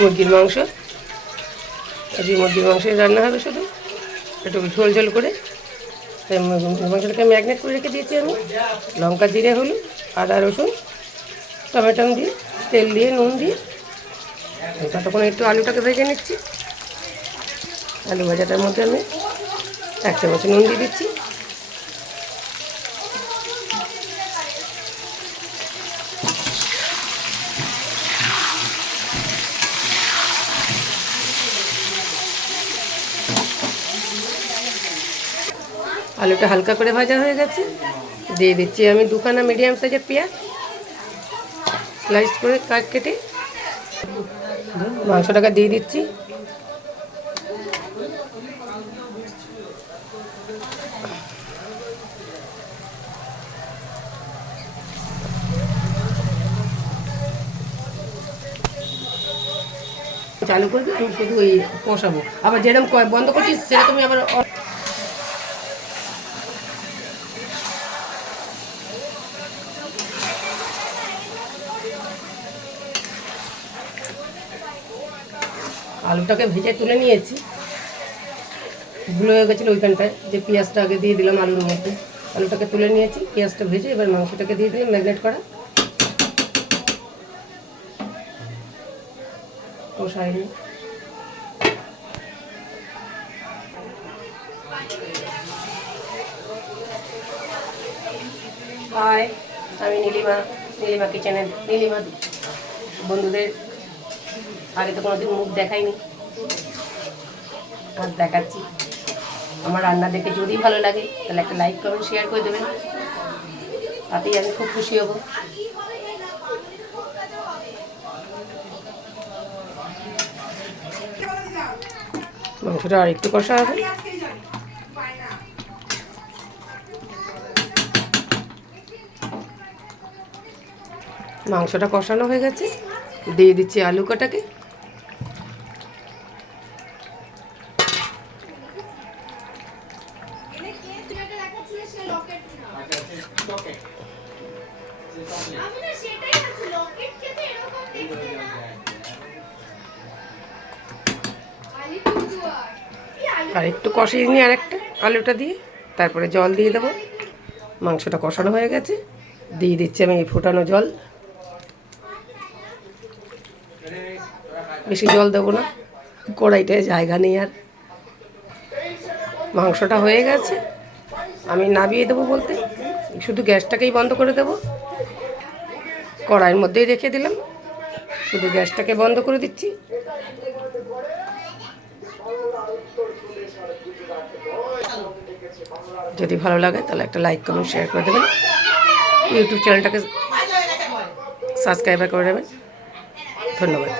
মুরগির মাংস। আজকে মুরগির মাংস রান্না হবে, শুধু একটু ঝোল ঝোল করে। তাই মাংসটাকে ম্যাগনেট করে রেখে দিয়েছি আমি। লঙ্কা, জিরে, হলুদ, আদা, রসুন, টমেটো দিয়ে, তেল দিয়ে, নুন দিয়ে ততক্ষণ একটু আলুটাকে ভেজে নিচ্ছি। আলু ভাজাটার মধ্যে আমি 1 চামচ নুন দিয়ে দিচ্ছি। আলুটা হালকা করে ভাজা হয়ে গেছে, দিয়ে দিচ্ছি আমি 2খানা মিডিয়াম সাইজের পেঁয়াজ স্লাইস করে কেটে। মাংসটাকে দিয়ে দিচ্ছি। চালু করবি, আমি শুধু ওই কষাবো। আবার যেরকম বন্ধ করছিস সেরকমই আবার আলুটাকে ভেজে তুলে নিয়েছি। ভুল হয়ে গেছিলো ওইখানটায়, যে পেঁয়াজটা আগে দিয়ে দিলাম আলুর মধ্যে। আলুটাকে তুলে নিয়েছি, পেঁয়াজটা ভেজে এবার মাংসটাকে দিয়ে দিলাম ম্যাগনেট করা। কষাই নি। হাই, আমি নীলিমা কিচেনের নীলিমা। বন্ধুদের আগে তো কোনোদিন মুখ দেখাইনি, আজ দেখাচ্ছি। আমার রান্না দেখে যদি ভালো লাগে তাহলে একটা লাইক, কমেন্ট, শেয়ার করে দেবেন, তাতেই আমি খুব খুশি হব। মাংসটা আর একটু কষা হবে। মাংসটা কষানো হয়ে গেছে, দিয়ে দিচ্ছি আলু কটাকে। আর একটু কষিয়ে নিই আরেকটা আলুটা দিয়ে, তারপরে জল দিয়ে দেবো। মাংসটা কষানো হয়ে গেছে, দিয়ে দিচ্ছি আমি ফোটানো জল। বেশি জল দেবো না, কড়াইটায় জায়গা নেই আর। মাংসটা হয়ে গেছে, আমি নামিয়ে দেবো বলতে শুধু গ্যাসটাকেই বন্ধ করে দেবো। কড়াইয়ের মধ্যেই রেখে দিলাম, শুধু গ্যাসটাকে বন্ধ করে দিচ্ছি। যদি ভালো লাগে তাহলে একটা লাইক, কমেন্ট, শেয়ার করে দেবেন। ইউটিউব চ্যানেলটাকে সাবস্ক্রাইব করে দেবেন। ধন্যবাদ।